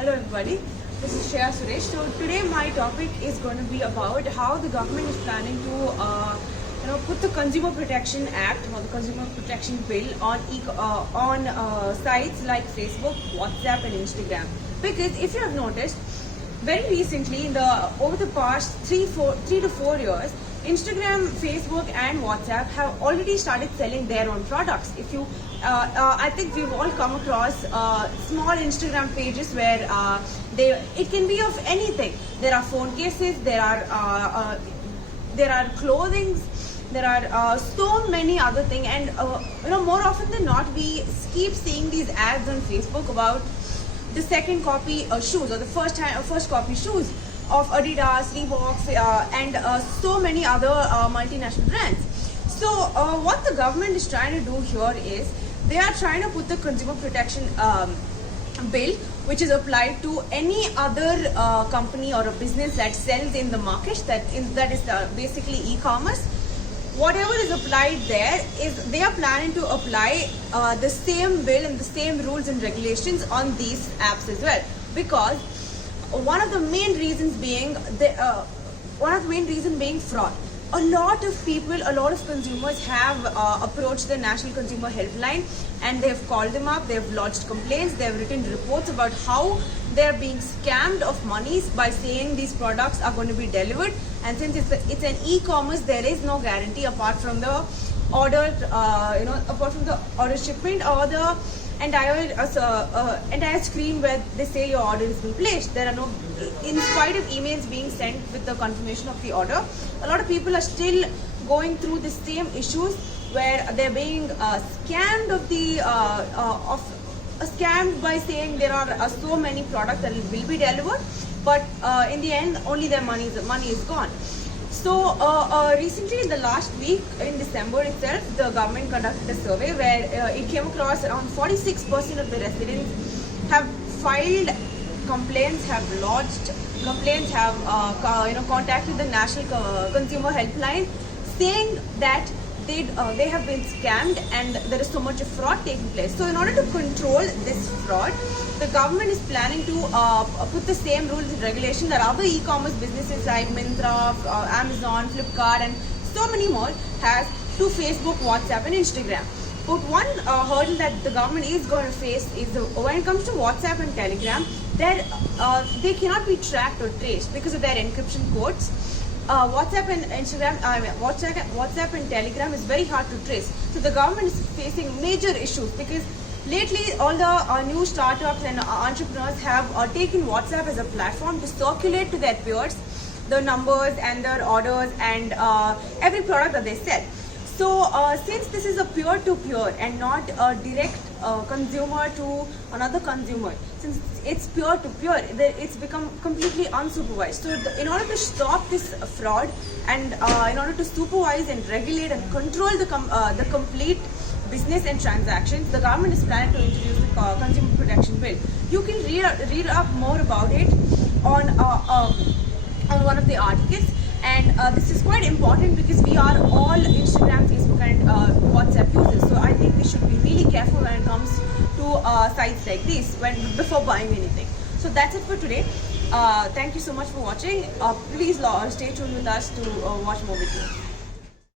Hello everybody, this is Shreya Suresh. So today my topic is going to be about how the government is planning to put the Consumer Protection Act or the Consumer Protection Bill on sites like Facebook, WhatsApp and Instagram. Because if you have noticed, very recently over the past 3 to 4 years, Instagram, Facebook and WhatsApp have already started selling their own products. If you I think we've all come across small Instagram pages where it can be of anything. There are phone cases, there are clothing, there are so many other things, and more often than not we keep seeing these ads on Facebook about the second copy shoes or the first copy shoes of Adidas, Reebok and so many other multinational brands. So what the government is trying to do here is they are trying to put the Consumer Protection Bill, which is applied to any other company or a business that sells in the market, that is basically e-commerce. Whatever is applied there is they are planning to apply the same bill and the same rules and regulations on these apps as well, because one of the main reasons being fraud. A lot of people, a lot of consumers have approached the National Consumer Helpline and they have called them up, they have lodged complaints, they have written reports about how they are being scammed of monies by saying these products are going to be delivered, and since it's an e-commerce, there is no guarantee apart from the order, apart from the order shipment or the entire screen where they say your order has been placed. There are no, in spite of emails being sent with the confirmation of the order, a lot of people are still going through the same issues where they're being scammed scammed by saying there are so many products that will be delivered, but in the end only their money is gone. So recently in the last week in December itself, the government conducted a survey where it came across around 46% of the residents have filed complaints, have lodged complaints, have contacted the National Consumer Helpline saying that they have been scammed and there is so much of fraud taking place. So in order to control this fraud, the government is planning to put the same rules and regulation that other e-commerce businesses like Myntra, Amazon, Flipkart and so many more has to Facebook, WhatsApp and Instagram. But one hurdle that the government is going to face is when it comes to WhatsApp and Telegram, they cannot be tracked or traced because of their encryption codes. WhatsApp and Instagram, WhatsApp and Telegram is very hard to trace. So the government is facing major issues because lately all the new startups and entrepreneurs have taken WhatsApp as a platform to circulate to their peers the numbers and their orders and every product that they sell. So since this is a peer-to-peer and not a direct consumer to another consumer, since it's peer-to-peer, it's become completely unsupervised. So in order to stop this fraud and in order to supervise and regulate and control the complete business and transactions, the government is planning to introduce the Consumer Protection Bill. You can read up more about it on one of the articles. And this is quite important because we are all Instagram, Facebook and WhatsApp users. So I think we should be really careful when it comes to sites like this before buying anything. So that's it for today. Thank you so much for watching. Please stay tuned with us to watch more videos.